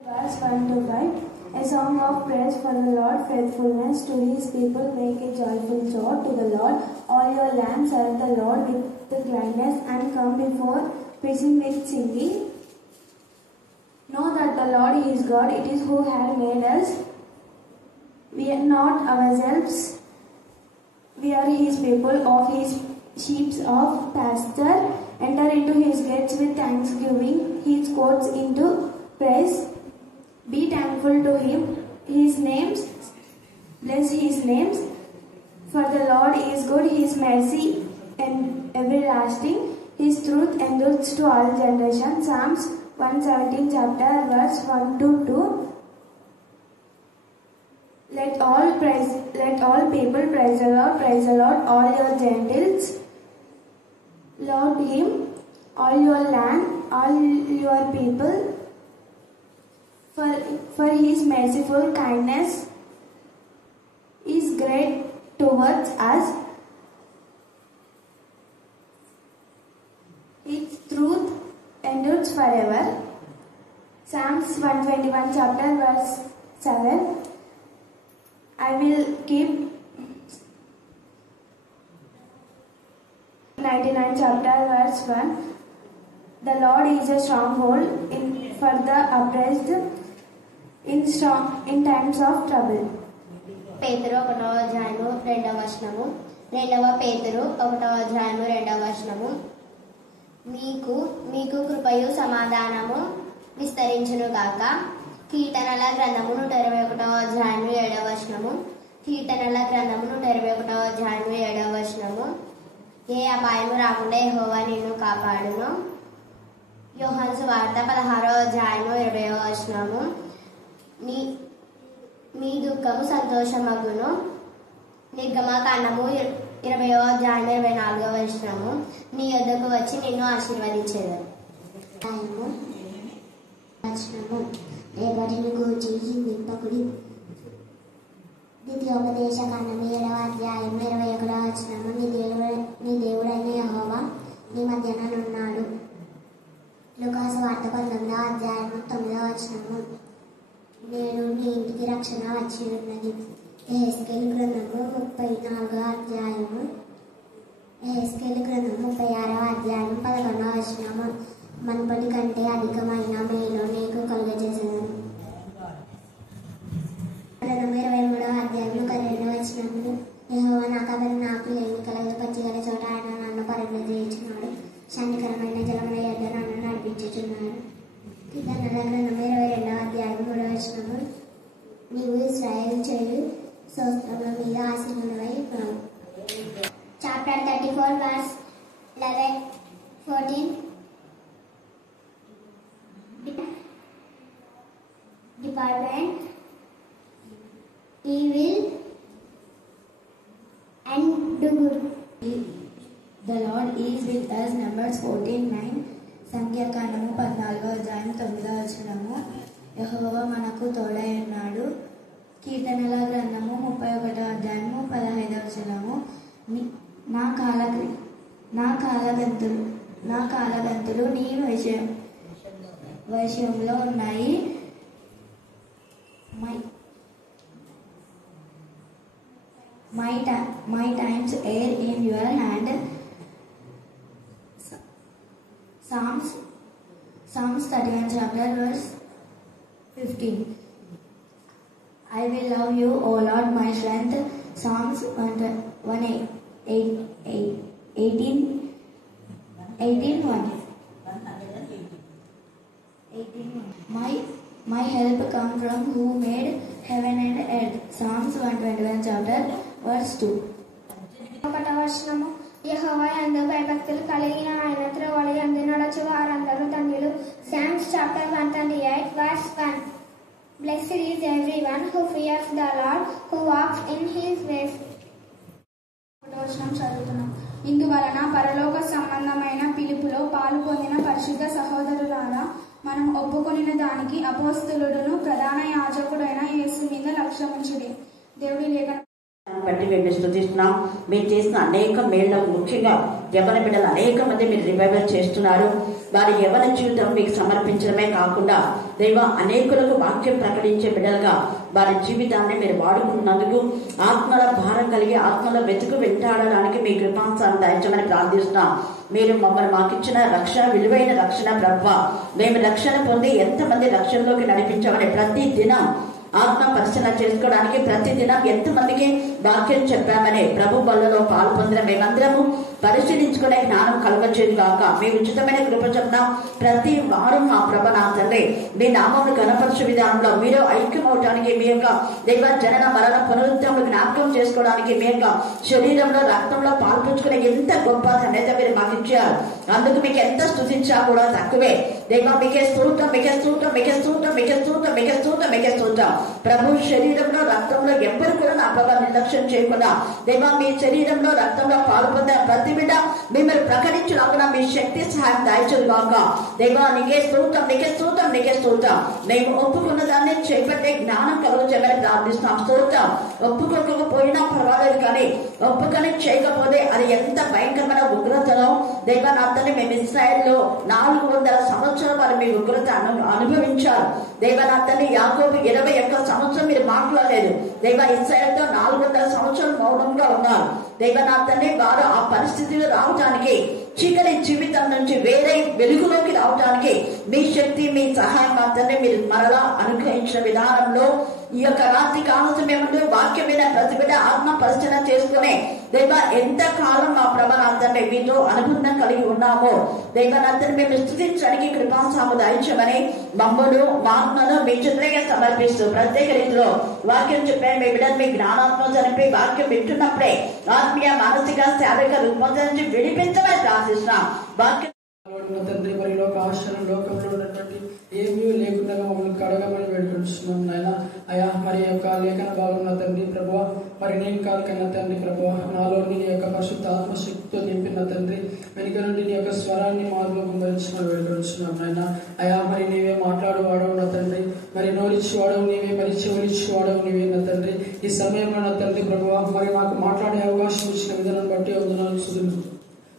Verse 1 to 5. A song of praise for the Lord, faithfulness to his people, make a joyful shout to the Lord. All your lands serve the Lord with gladness and come before praising with singing. Know that the Lord is God, it is who has made us. We are not ourselves, we are his people, of his sheep of pasture. Enter into his gates with thanksgiving, his courts into praise. Be thankful to him, his names, bless his names. For the Lord is good, his mercy and everlasting, his truth endures to all generations. Psalms 117 chapter verse 1 to 2. Let all people praise the Lord, all your gentiles. Lord him, all your land, all your people. For his merciful kindness is great towards us. His truth endures forever. Psalms 121 chapter verse 7. I will keep 99 chapter verse 1. The Lord is a stronghold for the oppressed in times of trouble. పేతురు 1వ అధ్యాయము 2వ వచనము. 2వ పేతురు 1వ అధ్యాయము 2వ వచనము. మీకు కృపయు సమాధానము విస్తరించును గాక. కీర్తనల గ్రంథము 121వ అధ్యాయము 7వ వచనము. కీర్తనల గ్రంథము 121వ అధ్యాయము 7వ వచనము. ఏ అపాయము రాకుండా యెహోవా నిన్ను కాపాడును. యోహాను సువార్త 16వ అధ్యాయము 20వ వచనము. మీ దుఃఖము సంతోషమగును. నిర్గమకాండము 20వ అధ్యాయం 24వ వచనము. నీ యొద్దకు వచ్చి నిన్ను ఆశీర్వదించేదను. రేపటిని గూర్చి చింతింపకుడి. ద్వితీయోపదేశకాండము 7వ అధ్యాయం 21వ వచనము. నీ దేవుడైన యెహోవా నీ మధ్యనున్నాడు. లూకాసు వార్త 19వ అధ్యాయము 9వ వచనము. నేడు నీ ఇంటికి రక్షణ వచ్చి ఉన్నది. యెహెజ్కేలు గ్రంథము 34వ అధ్యాయము. యెహెజ్కేలు గ్రంథము 36వ అధ్యాయం 11వ వచనము. మనుపటి కంటే అధికమైన మేలు నీకు కలుగజేసేదను. 23వ అధ్యాయంలో 12వ వచనము. యెహోవా నాకు లేని కలగదు, పచ్చిగల చోట ఆయన నన్ను పరిణించుచున్నాడు. శాంతికరమైన జలముల యొద్ద నన్ను నడిపించుచున్నాడు. కీర్తనల గ్రంథం 22వ అధ్యాయం 3వ వచనము. నీవు ఇశ్రాయేలు చేయు స్తోత్రముల మీద ఆసీనుడవై ఉన్నావు. Chapter 34 verse 11 14. Department evil and do good. The Lord is with us. Numbers 14:9. సంఖ్యాకాండము 14వ అధ్యాయం 9వ వచనము. యెహోవా మనకు తోడై ఉన్నాడు. కీర్తనల గ్రంథము 31వ అధ్యాయము 15వ వచనము. నా కాలగంతులు నీ వశంలో ఉన్నాయి. My times are in your hand. Psalms 31 chapter verse 15. I will love you, O Lord, my strength. Psalms 18:1. My help come from who made heaven and earth. Psalms 121 chapter verse 2. 1వ వచనము. యెహోవా యందు భయభక్తులు కలిగిన ఆయన త్రోవల యందు నడచు వారందరూ ధన్యులు. Psalms chapter 128 verse 1. Blessed is everyone who fears the Lord, who walks in his ways. వచనం చదువుతున్నాం. ఇందువలన పరలోక సంబంధమైన పిలుపులో పాలు పొందిన పరిశుద్ధ సహోదరులారా, మనం ఒప్పుకొనిన దానికి అపోస్తలుడును ప్రధాన యాజకుడైన యేసు మీద లక్ష్యముంచుడి. దేవుడి లేఖనం బట్టి మేము స్తుతిస్తున్నాం. మీరు చేసిన అనేక మేళ్లకు ముఖ్యంగా యవ్వన బిడ్డలు అనేక మంది మీరు రివైవల్ చేస్తున్నారు. వారి యవ్వన జీవితం మీకు సమర్పించడమే కాకుండా దైవ అనేకులకు వాక్యం ప్రకటించే బిడ్డలుగా వారి జీవితాన్ని మీరు వాడుకున్నందుకు ఆత్మల భారం కలిగి ఆత్మల వెతుకు వెంటాడడానికి మీ కృపాంశాన్ని దయచమని ప్రార్థిస్తున్నాం. మీరు మమ్మల్ని మాకిచ్చిన రక్షణ విలువైన రక్షణ ప్రభువా, మేము రక్షణ పొంది ఎంతమంది రక్షణలోకి నడిపించామని ప్రతి దినం ఆత్మ పరిశీలన చేసుకోవడానికి ప్రతి దినం ఎంతమందికి వాక్యం చెప్పామని ప్రభు బలలో పాలు పొందిన మేమందరము పరిశీలించుకునే జ్ఞానం కలగచేది కాక మీ ఉచితమైన కృప చొప్పున ప్రతి వారం మా ప్రభ నా తండ్రి మీ నామమును గణపరచు విధానంలో మీరు ఐక్యం అవడానికి మీ యొక్క దైవ జనన మరణ పునరుద్ధరణ జ్ఞాపకం చేసుకోవడానికి మీ యొక్క శరీరంలో రక్తంలో పాల్పంచుకునే ఎంత గొప్ప ధన్యత మీరు మాకు ఇచ్చారు. అందుకు మీకు ఎంత స్తుతించా కూడా తక్కువే. దైవ మీకే స్తోత్రం, మీకే స్తోత్రం, మీకే స్తోత్రం, మీకే స్తోత్రం, మీకే స్తోత్రం, మీకే స్తోత్రం. ప్రభు శరీరంలో రక్తంలో ఎవ్వరు కూడా నా ప్రభావ నిర్లక్ష్యం చేయకుండా దైవ మీ శరీరంలో రక్తంలో పాల్పొందిన ప్రతి బిడ్డ మిమ్మల్ని ప్రకటించినప్పుడు మీ శక్తి సహాయం దాయిచును గాక. దైవ నీకే స్తోత్రం, నీకే స్తోత్రం, నీకే స్తోత్రం. మేము ఒప్పుకున్న దాన్ని చేపట్టే జ్ఞానం కలుగు చేయమని ప్రార్థిస్తున్నాం. స్తోత్రం. ఒప్పుకోకపోయినా పర్వాలేదు, కానీ ఒప్పుకొని చేయకపోతే అది ఎంత భయంకరమైన ఉగ్రతలో దైవ నా తండ్రి మేము ఇశ్రాయేలులో 400 సంవత్సరాలు వారు మీ ఉగ్రత అనుభవించారు. దైవ నా తండ్రి యాకోబు 21 సంవత్సరం మీరు మాట్లాడలేదు. దైవ ఇశ్రాయేలుతో 400 సంవత్సరాలు మౌనంగా ఉన్నారు. దైవ నా తండ్రి వారు ఆ పరిస్థితిలో రావడానికి చీకటి జీవితం నుంచి వేరే వెలుగులోకి రావడానికి మీ శక్తి మీ సహాయం మా తండ్రి మీరు మరలా అనుగ్రహించిన విధానంలో ఈ యొక్క రాత్రి కాలం సమయంలో వాక్యం మీద ప్రతి బిడ్డ ఆత్మ పరిశీలన చేసుకునే దైవ ఎంత కాలం మా ప్రభావంతంటే మీతో అనుబంధం కలిగి ఉన్నామో దైవనంతని మేము స్తుతించడానికి కృపాంశాము దాయించమని మమ్మల్ని మా ఆత్మను మీ చిత్రంగా సమర్పిస్తూ ప్రత్యేక రీతిలో వాక్యం చెప్పాను. మీ బిడ్డను మీ జ్ఞానాత్మ చనిపి వాక్యం వింటున్నప్పుడే ఆత్మీయ మానసిక శారీరక రూపొందన నుంచి విడిపించమని ప్రార్థిస్తున్నాం. వాక్యం తండ్రి మరి లోక ఆశలు లోకంలో ఉన్నటువంటి ఏమీ లేకుండా మమ్మల్ని కడగమని వేడుకుంటున్నాం నాయన. అయా మరి యొక్క లేఖన భాగంలో తండ్రి ప్రభువ మరి నేను కాదు తండ్రి ప్రభువ నాలో నీ యొక్క పరిశుద్ధ ఆత్మశక్తితో నింపిన తండ్రి వెనుక నుండి నీ యొక్క స్వరాన్ని మారులో గుంభరించమని వేడుకుంటున్నాం నాయన. అయా మరి నీవే మాట్లాడువాడవు నా తండ్రి, మరి నోరిచ్చి వాడవు నీవే, మరి చెవులిచ్చి వాడవు నీవే నా తండ్రి. ఈ సమయంలో నా తండ్రి ప్రభువ మరి మాకు మాట్లాడే అవకాశం ఇచ్చిన విధానం బట్టి వందనాలు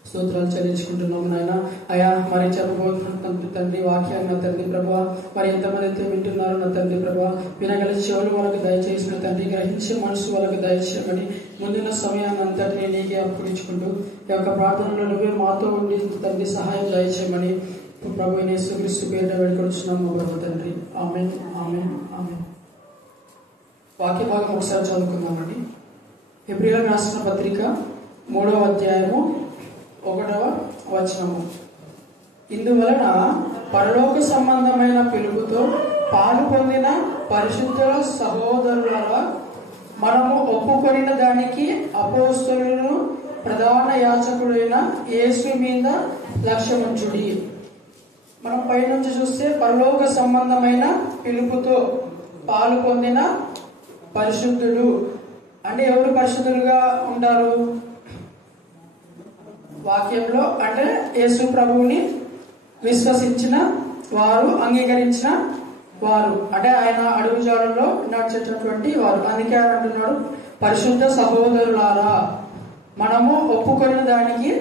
స్తోత్రాలు చెల్లించుకుంటున్నాం నాయన. అయా మరి చెప్పబోతున్న తండ్రి వాక్యాన్ని నా తండ్రి ప్రభావ మరి ఎంతమంది అయితే వింటున్నారు నా తండ్రి ప్రభావ వినగల చెవులు వాళ్ళకు దయచేసిన తండ్రి, గ్రహించే మనసు వాళ్ళకు దయచేయమని ముందున్న సమయాన్ని అంతటినీ నీకే అప్పగించుకుంటూ ఈ యొక్క ప్రార్థనలో నువ్వే మాతో ఉండి తండ్రి సహాయం దయచేయమని ప్రభు యేసుక్రీస్తు పేరిట వేడుకొచ్చున్నాము ప్రభు తండ్రి. ఆమేన్, ఆమేన్, ఆమేన్. వాక్య భాగం ఒకసారి చదువుకుందామండి. హెబ్రీయులకు రాసిన పత్రిక 3వ అధ్యాయము 1వ వచనము. ఇందువలన పరలోక సంబంధమైన పిలుపుతో పాలు పొందిన పరిశుద్ధుల సహోదరులారా, మనము ఒప్పుకొనిన దానికి అపోస్తలులను ప్రధాన యాజకుడైన యేసు మీద లక్ష్యముంచుడి. మనం పైనుంచి చూస్తే పరలోక సంబంధమైన పిలుపుతో పాలు పొందిన పరిశుద్ధుడు అంటే ఎవరు పరిశుద్ధులుగా ఉంటారు వాక్యంలో? అంటే యేసు ప్రభువుని విశ్వసించిన వారు, అంగీకరించిన వారు, అంటే ఆయన అడుగుజాడల్లో నడిచేటటువంటి వారు. అందుకే ఆయన అంటున్నాడు పరిశుద్ధ సహోదరులారా, మనము ఒప్పుకొనిన దానికి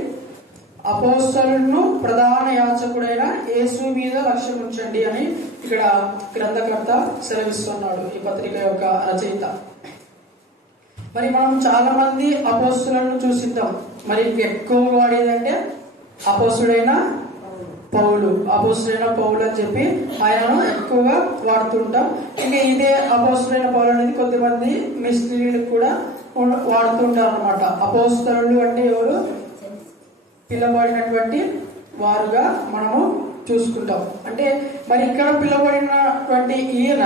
అపోస్తలులను ప్రధాన యాజకుడైన యేసు మీద లక్ష్యం ఉంచండి అని ఇక్కడ గ్రంథకర్త సెలవిస్తున్నాడు, ఈ పత్రిక యొక్క రచయిత. మరి మనం చాలా మంది అపోస్తులను చూసిద్దాం. మరి ఎక్కువ వాడేదంటే అపోస్తుడైన పౌలు అని చెప్పి ఆయనను ఎక్కువగా వాడుతుంటాం. ఇంకా ఇదే అపోస్తుడైన పౌలు అనేది కొద్దిమంది మిస్త్రీలకు కూడా వాడుతుంటారు అనమాట. అపోస్తలులు అంటే ఎవరు? పిలబడినటువంటి వారుగా మనము చూసుకుంటాం. అంటే మరి ఇక్కడ పిలువబడినటువంటి ఈయన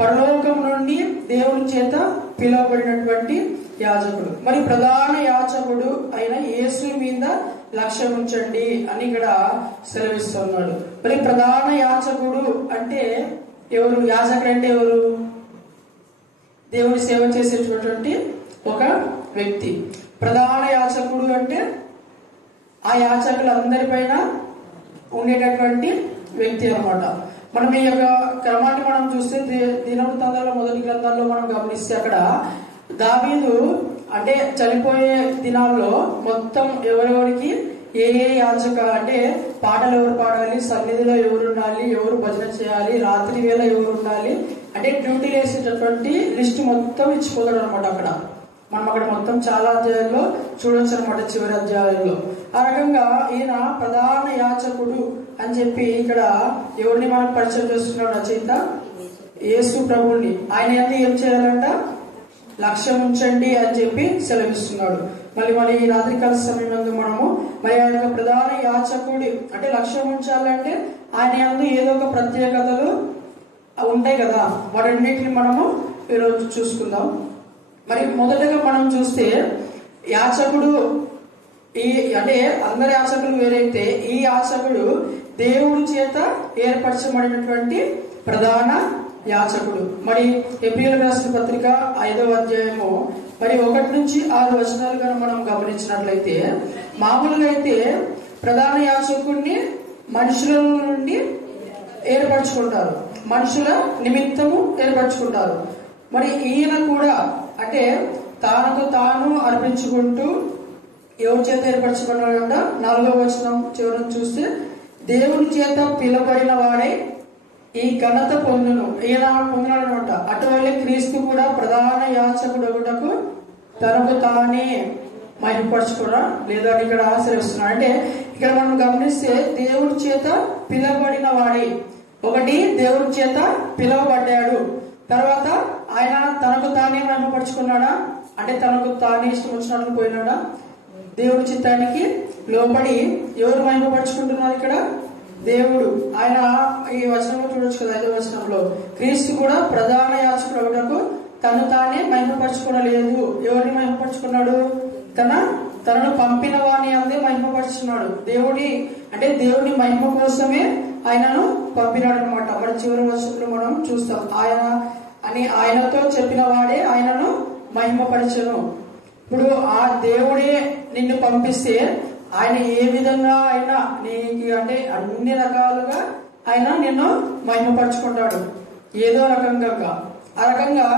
పరలోకం నుండి దేవుని చేత పిలువబడినటువంటి యాజకుడు. మరి ప్రధాన యాజకుడు అయిన యేసు మీద లక్ష్యం ఉంచండి అని ఇక్కడ సెలవిస్తున్నాడు. మరి ప్రధాన యాజకుడు అంటే ఎవరు? యాజకుడు అంటే ఎవరు? దేవుని సేవ చేసేటటువంటి ఒక వ్యక్తి. ప్రధాన యాజకుడు అంటే ఆ యాజకులందరిపైన ఉండేటటువంటి వ్యక్తి అన్నమాట. మనం ఈ యొక్క క్రమాన్ని మనం చూస్తే దినవృత్తాంతాల మొదటి గ్రంథాల్లో మనం గమనిస్తే అక్కడ దావీదు అంటే చనిపోయే దినాల్లో మొత్తం ఎవరెవరికి ఏ యాచక అంటే పాటలు ఎవరు పాడాలి, సన్నిధిలో ఎవరు ఉండాలి, ఎవరు భజన చేయాలి, రాత్రి వేళ ఎవరు ఉండాలి అంటే డ్యూటీలు వేసేటటువంటి లిస్ట్ మొత్తం ఇచ్చిపోతాడు అనమాట. అక్కడ మనం అక్కడ మొత్తం చాలా అధ్యాయాల్లో చూడొచ్చు అనమాట, చివరి అధ్యాయాల్లో. ఆ రకంగా ఈయన ప్రధాన యాచకుడు అని చెప్పి ఇక్కడ ఎవరిని మనకు పరిచయం చేస్తున్నాడు రచయిత? యేసు ప్రభువుని. ఆయన ఏం చేయాలంట? లక్ష్యం ఉంచండి అని చెప్పి సెలవిస్తున్నాడు. మళ్ళీ ఈ రాత్రికాల సమయంలో మనము మరి ఆయన యొక్క ప్రధాన యాచకుడి అంటే లక్ష్యం ఉంచాలంటే ఆయన యందు ఏదో ఒక ప్రత్యేకతలు ఉంటాయి కదా, వాటన్నిటిని మనము ఈరోజు చూసుకుందాం. మరి మొదటగా మనం చూస్తే యాచకుడు అంటే అందరి యాచకులు వేరైతే ఈ యాచకుడు దేవుడి చేత ఏర్పరచబడినటువంటి ప్రధాన యాచకుడు. మరి హెబ్రీయులకు రాసిన పత్రిక 5వ అధ్యాయము మరి 1 నుంచి 6 వచనాలు కనుక మనం గమనించినట్లయితే, మామూలుగా అయితే ప్రధాన యాచకుడిని మనుషుల నుండి ఏర్పరచుకుంటారు, మనుషుల నిమిత్తము ఏర్పరచుకుంటారు. మరి ఈయన కూడా అంటే తాను తాను అర్పించుకుంటూ ఎవరి చేత ఏర్పరచుకున్నాడంట? 4వ వచనం చివరి చూస్తే, దేవుని చేత పిలబడిన వాడే ఈ ఘనత పొందును. ఈయన పొందినాడు అనమాట. అటువల్లే క్రీస్తు కూడా ప్రధాన యాచకుడు ఒకటకు తనకు తానే మహిమపరచుకోరా లేదా అని ఇక్కడ ఆశ్రయిస్తున్నాడు. అంటే ఇక్కడ మనం గమనిస్తే దేవుడి చేత పిలవబడిన వాడే, ఒకటి దేవుడి చేత పిలవబడ్డాడు, తర్వాత ఆయన తనకు తానే మహిమపరచుకున్నాడా అంటే తనకు తానే ఇష్టం వచ్చినట్లు పోయినాడా? దేవుడి చిత్తానికి లోబడి ఎవరు మహిమపరచుకుంటున్నారు ఇక్కడ? దేవుడు. ఆయన ఈ వచనంలో చూడొచ్చు కదా, 5వ వచనంలో క్రీస్తు కూడా ప్రధాన యాచకుడు ఒకటకు తను తానే మహిమపరచుకోలేదు. ఎవరిని మహిమపరచుకున్నాడు? తనను పంపిన వాని అందే మహిమపరుచున్నాడు. దేవుని మహిమ కోసమే ఆయనను పంపినాడు అనమాట. మరి చివరి వచనంలో మనం చూస్తాం, ఆయనతో చెప్పిన వాడే ఆయనను మహిమపరచను. ఇప్పుడు ఆ దేవుడే నిన్ను పంపిస్తే ఆయన ఏ విధంగా అయినా నీకు అంటే అన్ని రకాలుగా ఆయన నిన్ను మహిమపరచుకుంటాడు ఏదో రకంగా. ఆ రకంగా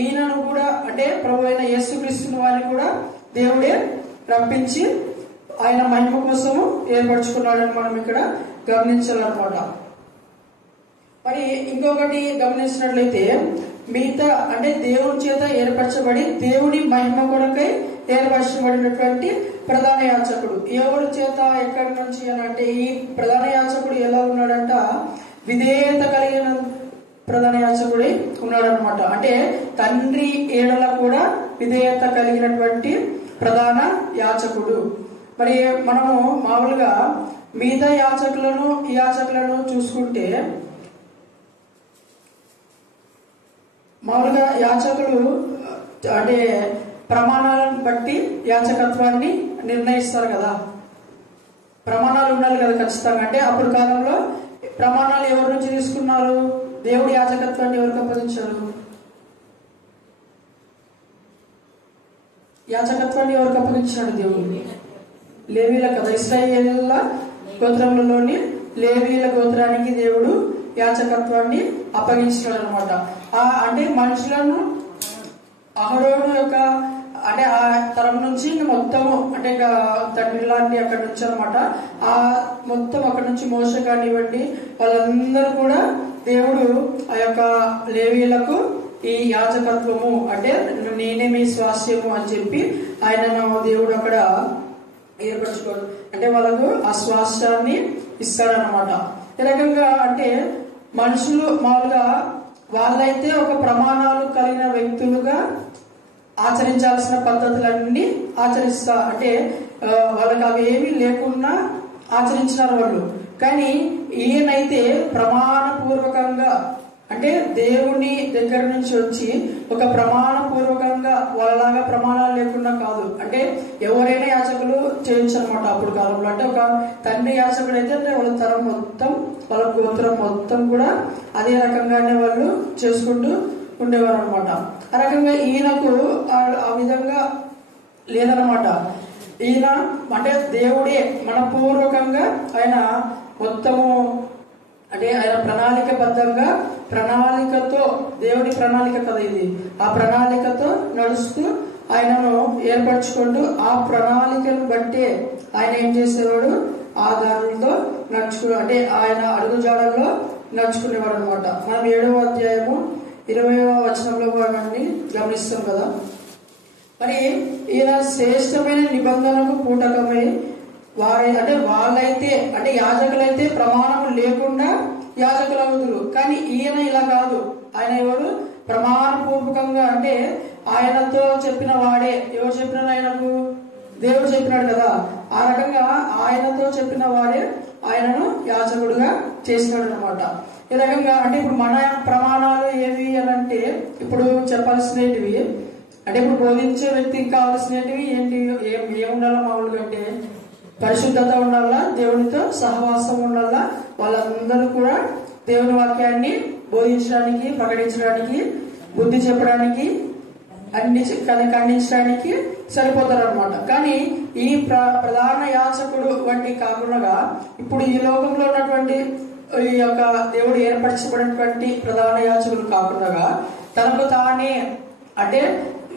ఈయనను కూడా అంటే ప్రభు అయిన యేసుక్రీస్తుని వారిని కూడా దేవుడే రప్పించి ఆయన మహిమ కోసము ఏర్పరచుకున్నాడని మనం ఇక్కడ గమనించాలన్నమాట. మరి ఇంకొకటి గమనించినట్లయితే మిగతా అంటే దేవుని చేత ఏర్పరచబడి దేవుని మహిమ కొరకై ఏర్పరచబడినటువంటి ప్రధాన యాచకుడు ఎవరి చేత ఎక్కడి నుంచి అని అంటే ఈ ప్రధాన యాచకుడు ఎలా ఉన్నాడంట? విధేయత కలిగిన ప్రధాన యాచకుడి ఉన్నాడు అనమాట. అంటే తండ్రి ఏడల కూడా విధేయత కలిగినటువంటి ప్రధాన యాచకుడు. మరి మనము మామూలుగా మిగతా యాచకులను ఈ యాచకులను చూసుకుంటే మామూలుగా యాచకులు అంటే ప్రమాణాలను బట్టి యాచకత్వాన్ని నిర్ణయిస్తారు కదా, ప్రమాణాలు ఉండాలి కదా ఖచ్చితంగా. అంటే అప్పుడు కాలంలో ప్రమాణాలు ఎవరి నుంచి తీసుకున్నారు? దేవుడి యాచకత్వాన్ని ఎవరికి అప్పగించారు? యాచకత్వాన్ని ఎవరికి అప్పగించాడు? దేవుడు లేవీల కదా, ఇశ్రాయేలీయుల గోత్రములలోని లేవీల గోత్రానికి దేవుడు యాచకత్వాన్ని అప్పగించినాడు అనమాట. అంటే మనుషులను అహరోను యొక్క అంటే ఆ తరం నుంచి మొత్తము అంటే తండ్రి లాంటి అక్కడి నుంచి అనమాట ఆ మొత్తం అక్కడి నుంచి మోసే కానివ్వండి వాళ్ళందరూ కూడా దేవుడు ఆ యొక్క లేవీలకు ఈ యాజకత్వము అంటే నేనే మీ స్వాస్యము అని చెప్పి ఆయనను దేవుడు అక్కడ ఏర్పరచుకోడు. అంటే వాళ్ళకు ఆ స్వాస్థ్యాన్ని ఇస్తాడనమాట. ఈ రకంగా అంటే మనుషులు మామూలుగా వాళ్ళైతే ఒక ప్రమాణాలు కలిగిన వ్యక్తులుగా ఆచరించాల్సిన పద్ధతులన్నీ ఆచరిస్తా అంటే వాళ్ళకి అవి ఏమీ లేకుండా ఆచరించినారు వాళ్ళు. కానీ ఈయనైతే ప్రమాణపూర్వకంగా అంటే దేవుని దగ్గర నుంచి వచ్చి ఒక ప్రమాణపూర్వకంగా వాళ్ళలాగా ప్రమాణాలు లేకుండా కాదు. అంటే ఎవరైనా యాచకులు చేయొచ్చు అనమాట అప్పుడు కాలంలో. అంటే ఒక తండ్రి యాచకుడు అయితే అంటే వాళ్ళ తరం మొత్తం వాళ్ళ గోత్రం మొత్తం కూడా అదే రకంగానే వాళ్ళు చేసుకుంటూ ఉండేవారు అనమాట. ఆ రకంగా ఈయనకు ఆ విధంగా లేదనమాట. ఈయన అంటే దేవుడే మనపూర్వకంగా ఆయన మొత్తము అంటే ఆయన ప్రణాళికబద్ధంగా ప్రణాళికతో, దేవుని ప్రణాళిక కదా ఇది, ఆ ప్రణాళికతో నడుస్తూ ఆయనను ఏర్పరచుకుంటూ ఆ ప్రణాళికను బట్టే ఆయన ఏం చేసేవాడు, ఆ దానితో అంటే ఆయన అడుగుజాడల్లో నడుచుకునేవాడు అనమాట. మనం 7వ అధ్యాయము 20వ వచనంలో మనల్ని గమనిస్తాం కదా. మరి ఈయన శ్రేష్టమైన నిబంధనకు పూటకమై అంటే వాళ్ళైతే అంటే యాజకులైతే ప్రమాణం లేకుండా యాజకులు అవుతురు, కానీ ఈయన ఇలా కాదు. ఆయన ఎవరు, ప్రమాణపూర్వకంగా అంటే ఆయనతో చెప్పిన వాడే. ఎవరు చెప్పినారు ఆయనకు? దేవుడు చెప్పినాడు కదా. ఆ రకంగా ఆయనతో చెప్పిన వాడే ఆయనను యాజకుడుగా చేసినాడు అనమాట. ఈ రకంగా అంటే ఇప్పుడు మన ప్రమాణాలు ఏవి అని అంటే, ఇప్పుడు చెప్పాల్సినవి అంటే ఇప్పుడు బోధించే వ్యక్తికి కావాల్సినవి ఏంటి, ఏముండాలా మామూలుగా అంటే పరిశుద్ధత ఉండాలా, దేవునితో సహవాసం ఉండాలా, వాళ్ళందరూ కూడా దేవుని వాక్యాన్ని బోధించడానికి, ప్రకటించడానికి, బుద్ధి చెప్పడానికి, అన్ని ఖండించడానికి సరిపోతారు అనమాట. కానీ ఈ ప్రధాన యాజకుడు వంటి కాకుండా ఇప్పుడు ఈ లోకంలో ఉన్నటువంటి ఈ యొక్క దేవుడు ఏర్పరచబడినటువంటి ప్రధాన యాజకుడు కాకుండా తనకు తానే అంటే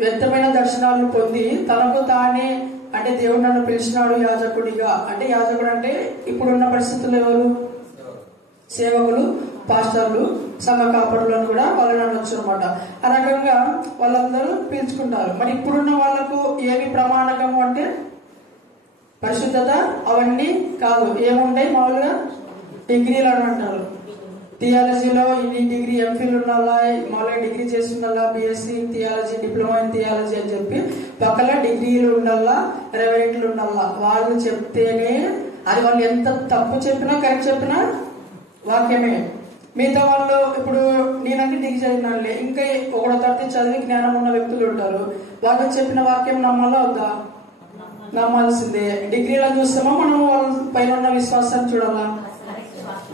వ్యక్తమైన దర్శనాలను పొంది తనకు తానే అంటే దేవుడు నన్ను పిలిచినాడు యాజకుడిగా. అంటే యాజకుడు అంటే ఇప్పుడున్న పరిస్థితుల్లో ఎవరు? సేవకులు, పాస్టర్లు, సంఘ కాపరులు అని కూడా వాళ్ళని అనొచ్చు అనమాట. ఆ రకంగా వాళ్ళందరూ పిలుచుకుంటారు. మరి ఇప్పుడున్న వాళ్ళకు ఏమి ప్రమాణకము అంటే పరిశుద్ధత అవన్నీ కాదు. ఏముంటాయి మామూలుగా డిగ్రీలు అని అంటారు. థియాలజీలో ఇన్ని డిగ్రీ, ఎంఫిల్ ఉండాలా, మామూలుగా డిగ్రీ చేసి ఉండాలా, BSc theology, diploma in theology అని చెప్పి పక్కన డిగ్రీలు ఉండాలా, రెవరెంట్లు ఉండాలా. వాళ్ళు చెప్తేనే అది వాళ్ళు ఎంత తప్పు చెప్పినా కరెక్ట్ చెప్పినా వాక్యమే. మిగతా వాళ్ళు ఇప్పుడు నేనంటే డిగ్రీ చదివినానులే, ఇంకా 1వ తరగతి చదివి జ్ఞానం ఉన్న వ్యక్తులు ఉంటారు. వాళ్ళు చెప్పిన వాక్యం నమ్మాలా వద్దా? నమ్మాల్సిందే. డిగ్రీలను చూస్తామో మనము వాళ్ళ పైన ఉన్న విశ్వాసాన్ని చూడాలా?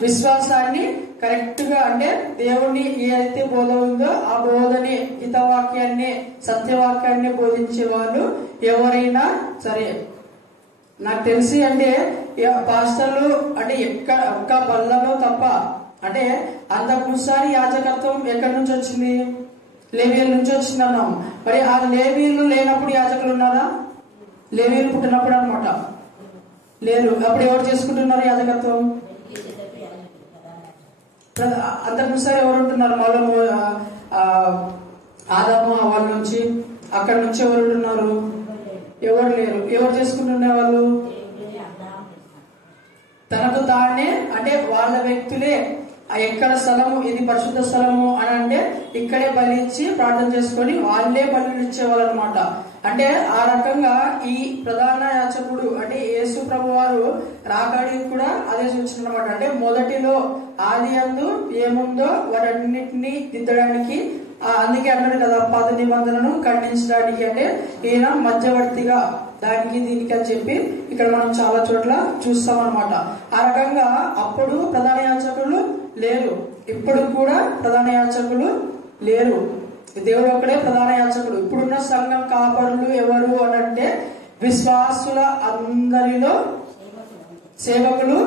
విశ్వాసాన్ని కరెక్ట్ గా అంటే దేవుణ్ణి ఏదైతే బోధ ఉందో ఆ బోధని, హితవాక్యాన్ని, సత్యవాక్యాన్ని బోధించే వాళ్ళు ఎవరైనా సరే. నాకు తెలిసి అంటే పాస్టర్లు అంటే ఒక్క బల్లలో తప్ప అంటే అంతకుసారి యాజకత్వం ఎక్కడి నుంచి వచ్చింది? లేవీయుల నుంచి వచ్చిందన్నాం. మరి ఆ లేవీయులు లేనప్పుడు యాజకులు ఉన్నారా? లేవీయులు పుట్టినప్పుడు అనమాట లేరు. అప్పుడు ఎవరు చేసుకుంటున్నారు యాజకత్వం? అంతకుసారి ఎవరు ఉంటున్నారు? మళ్ళీ ఆదాము వాళ్ళ నుంచి, అక్కడి నుంచి ఎవరు ఉంటున్నారు? ఎవరు లేరు. ఎవరు చేసుకుంటున్న వాళ్ళు తనకు తానే అంటే వాళ్ళ వ్యక్తులే ఎక్కడ స్థలము, ఇది పరిశుద్ధ స్థలము అని అంటే ఇక్కడే బలిచ్చి ప్రార్థన చేసుకొని వాళ్ళే బలులు ఇచ్చేవాళ్ళు అనమాట. అంటే ఆ రకంగా ఈ ప్రధాన యాజకుడు అంటే యేసు ప్రభు వారు రాకడికి కూడా అదే సూచన అనమాట. అంటే మొదటిలో ఆది యందు ఏముందో వాటన్నిటిని దిద్దడానికి, అందుకే అన్నాడు కదా పాత నిబంధనను ఖండించడానికి అంటే ఈయన మధ్యవర్తిగా దానికి దీనికి అని చెప్పి ఇక్కడ మనం చాలా చోట్ల చూస్తాం అనమాట. ఆ రకంగా అప్పుడు ప్రధాన యాజకులు లేరు, ఇప్పుడు కూడా ప్రధాన యాజకులు లేరు. దేవుడు ఒక్కడే ప్రధాన యాజకుడు. ఇప్పుడున్న సంఘం కాపరులు ఎవరు అని అంటే విశ్వాసుల అందరిలో సేవకులు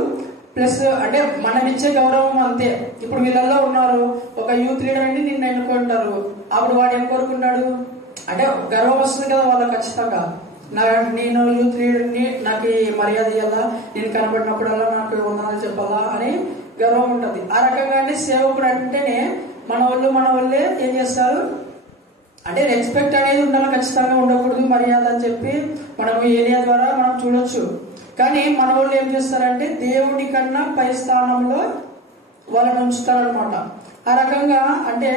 ప్లస్ అంటే మనం ఇచ్చే గౌరవం అంతే. ఇప్పుడు వీళ్ళల్లో ఉన్నారు ఒక యూత్ లీడర్ అండి నిన్ను ఎన్నుకుంటారు, అప్పుడు వాడు ఏం కోరుకుంటాడు అంటే గర్వం వస్తుంది కదా వాళ్ళకి ఖచ్చితంగా. నేను యూత్ లీడర్ని, నాకు మర్యాద ఇవ్వాలా, నేను కనబడినప్పుడల్లా నాకు వందనాలు చెప్పాలా అని గర్వం ఉంటుంది. ఆ రకంగానే సేవకుడు అంటేనే మన వాళ్ళే ఏం చేస్తారు అంటే రెస్పెక్ట్ అనేది ఉండాలి, ఖచ్చితంగా ఉండకూడదు మర్యాద అని చెప్పి మనం ఏరియా ద్వారా మనం చూడొచ్చు. కానీ మన వాళ్ళు ఏం చేస్తారంటే దేవుడి కన్నా పై స్థానంలో వాళ్ళని ఉంచుతారనమాట. ఆ రకంగా అంటే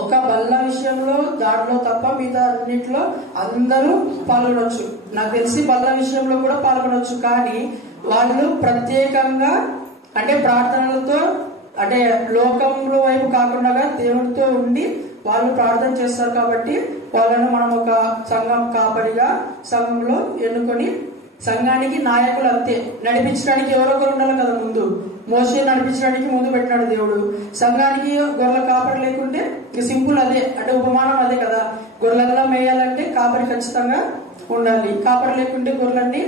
ఒక బల్ల విషయంలో దాంట్లో తప్ప మిగతా అన్నింటిలో అందరూ పాల్గొనవచ్చు. నాకు తెలిసి బల్ల విషయంలో కూడా పాల్గొనవచ్చు, కానీ వాళ్ళు ప్రత్యేకంగా అంటే ప్రార్థనలతో అంటే లోకంలో వైపు కాకుండా దేవుడితో ఉండి వాళ్ళు ప్రార్థన చేస్తారు. కాబట్టి వాళ్ళను మనం ఒక సంఘం కాపరిగా సంఘంలో ఎన్నుకొని సంఘానికి నాయకులు అంతే. నడిపించడానికి ఎవరొకరు ఉండాలి కదా. ముందు మోసే నడిపించడానికి ముందు పెట్టినాడు దేవుడు. సంఘానికి గొర్రెల కాపరి లేకుంటే సింపుల్ అదే అంటే ఉపమానం అదే కదా. గొర్రెలలా మేయాలంటే కాపరి ఖచ్చితంగా ఉండాలి. కాపరి లేకుంటే గొర్రెలన్నీ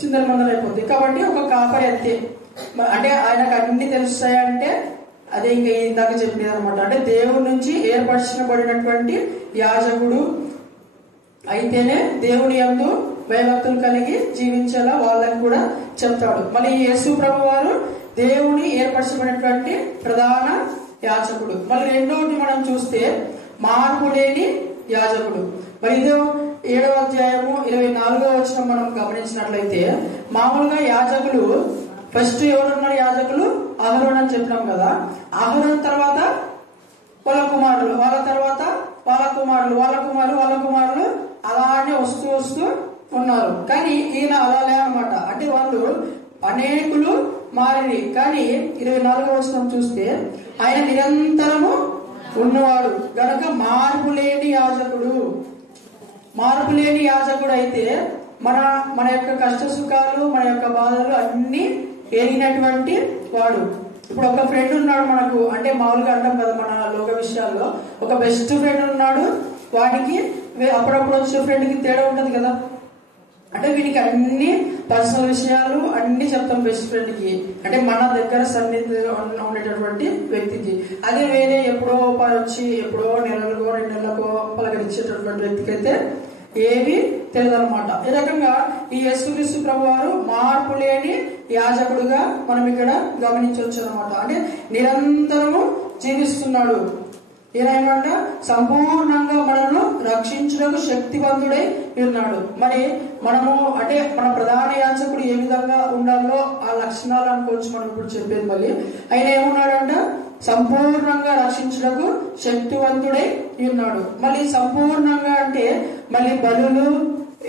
చిందరమందరైపోతాయి. కాబట్టి ఒక కాపరి అంతే. అంటే ఆయనకు అన్ని తెలుస్తాయంటే అదే ఇంకా ఇందాక చెప్పేది అనమాట. అంటే దేవుడి నుంచి ఏర్పరచబడినటువంటి యాజకుడు అయితేనే దేవుని యందు భయభక్తులు కలిగి జీవించేలా వాళ్ళని కూడా చెప్తాడు. మళ్ళీ యేసు ప్రభు వారు దేవుని ఏర్పరచబడినటువంటి ప్రధాన యాజకుడు. మళ్ళీ రెండోటి మనం చూస్తే మార్పు లేని యాజకుడు. మరి ఇదో 7వ అధ్యాయము 24వ వచనం మనం గమనించినట్లయితే మామూలుగా యాజకులు ఫస్ట్ ఎవరున్నారు? యాజకులు అహరోన్ అని చెప్పినాం కదా. అహరోన్ తర్వాత వాళ్ళ కుమారులు, వాళ్ళ తర్వాత వాళ్ళ కుమారులు, వాళ్ళ కుమారులు, వాళ్ళ కుమారులు అలానే వస్తూ వస్తూ ఉన్నారు. కానీ ఈయన అలా లేనమాట. అంటే వాళ్ళు అనేకులు మారి, కానీ 24వ వచనం చూస్తే ఆయన నిరంతరము ఉన్నవాడు గనక మార్పు లేని యాజకుడు. మార్పు లేని యాజకుడు అయితే మన యొక్క కష్ట సుఖాలు, మన యొక్క బాధలు అన్ని ఎరిగినటువంటి వాడు. ఇప్పుడు ఒక ఫ్రెండ్ ఉన్నాడు మనకు, అంటే మామూలుగా అంటాం కదా మన లోక విషయాల్లో, ఒక బెస్ట్ ఫ్రెండ్ ఉన్నాడు, వాడికి అప్పుడప్పుడు వచ్చే ఫ్రెండ్కి తేడా ఉంటది కదా. అంటే వీడికి అన్ని పర్సనల్ విషయాలు అన్ని చెప్తాం బెస్ట్ ఫ్రెండ్ కి, అంటే మన దగ్గర సన్నిధిగా ఉండేటటువంటి వ్యక్తికి. అదే వేరే ఎప్పుడో వచ్చి ఎప్పుడో నెలలకో 2 నెలలకో పలకరించేటటువంటి వ్యక్తికి అయితే ఏవి తెలియదు అనమాట. ఈ రకంగా ఈ యేసుక్రీస్తు ప్రభు వారు మార్పు లేని యాజకుడుగా మనం ఇక్కడ గమనించవచ్చు అనమాట. అంటే నిరంతరము జీవిస్తున్నాడు. ఏమైనా సంపూర్ణంగా మనను రక్షించడానికి శక్తివంతుడై ఉన్నాడు. మరి మనము అంటే మన ప్రధాన యాజకుడు ఏ విధంగా ఉండాలో ఆ లక్షణాలు అనుకోవచ్చు మనం ఇప్పుడు చెప్పేది. మళ్ళీ ఆయన ఏమున్నాడంట? సంపూర్ణంగా రక్షించడానికి శక్తివంతుడై ఉన్నాడు. మళ్ళీ సంపూర్ణంగా అంటే మళ్ళీ బలులు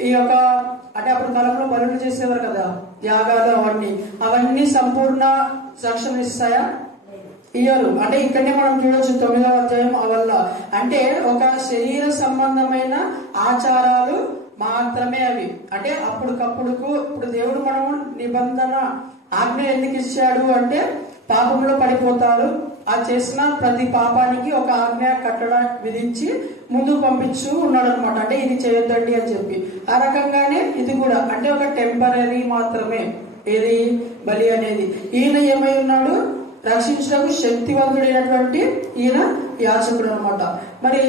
ఈ యొక్క అంటే అప్పుడు కాలంలో బలులు చేసేవారు కదా, యాగాలు అవన్నీ సంపూర్ణ రక్షణ ఇస్తాయా? ఇయ్యరు. అంటే ఇక్కడనే మనం చూడొచ్చు 9వ అధ్యాయం వల్ల అంటే ఒక శరీర సంబంధమైన ఆచారాలు మాత్రమే అవి. అంటే అప్పటికప్పుడుకు ఇప్పుడు దేవుడు మనము నిబంధన ఆజ్ఞ ఎందుకు ఇచ్చాడు అంటే పాపంలో పడిపోతాడు, ఆ చేసిన ప్రతి పాపానికి ఒక ఆజ్ఞ కట్టడ విధించి ముందుకు పంపించు ఉన్నాడు అనమాట. అంటే ఇది చేయొద్దండి అని చెప్పి. ఆ రకంగానే ఇది కూడా అంటే ఒక టెంపరీ మాత్రమే ఏది బలి అనేది. ఈయన ఏమై ఉన్నాడు? రక్షించడానికి శక్తివంతుడైనటువంటి ఈయన యాజకుడు అనమాట. మరి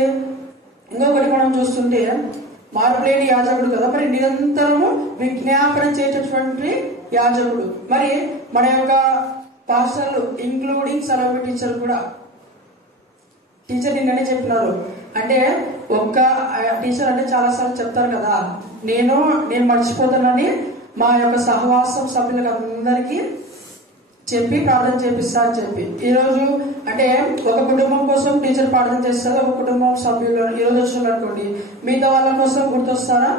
ఇంకొకటి మనం చూస్తుంటే మార్పులేని యాజకుడు కదా, మరి నిరంతరము విజ్ఞాపన చేసేటటువంటి యాజకుడు. మరి మన యొక్క పాస్టర్లు ఇంక్లూడింగ్ సలహా టీచర్ కూడా, టీచర్ నిన్ననే చెప్పినారు. అంటే ఒక్క టీచర్ అంటే చాలాసార్లు చెప్తారు కదా, నేను మర్చిపోతానని మా యొక్క సహవాసం సభ్యులకు అందరికీ చెప్పి ప్రార్థన చేపిస్తా అని చెప్పి. ఈరోజు అంటే ఒక కుటుంబం కోసం టీచర్ ప్రార్థన చేస్తారు, ఒక కుటుంబం సభ్యులు ఈరోజు వచ్చినారు అనుకోండి, మిగతా వాళ్ళ కోసం గుర్తొస్తారా?